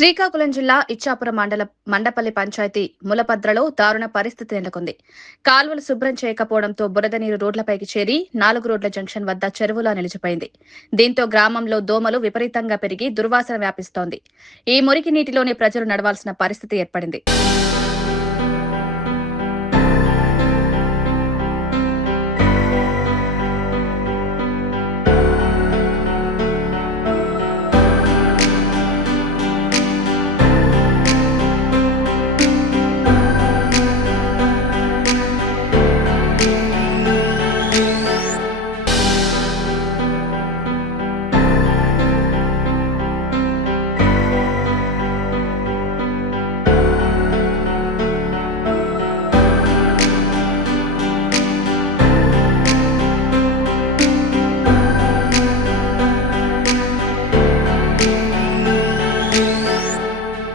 శ్రీకాకుళం జిల్లా ఇచ్చాపురం మండపల్లి పంచాయతీ ములపద్రలో దారుణ పరిస్థితి నెలకొంది. కాల్వలు శుభ్రం చేయకపోవడంతో బురద నీరు రోడ్లపైకి చేరి 4 రోడ్ల జంక్షన్ వద్ద చెరువులా నిలిచిపోయింది. దీంతో గ్రామంలో దోమలు విపరీతంగా పెరిగి దుర్వాసన వ్యాపిస్తోంది. ఈ మురికి నీటిలోనే ప్రజలు నడవాల్సిన పరిస్థితి ఏర్పడింది.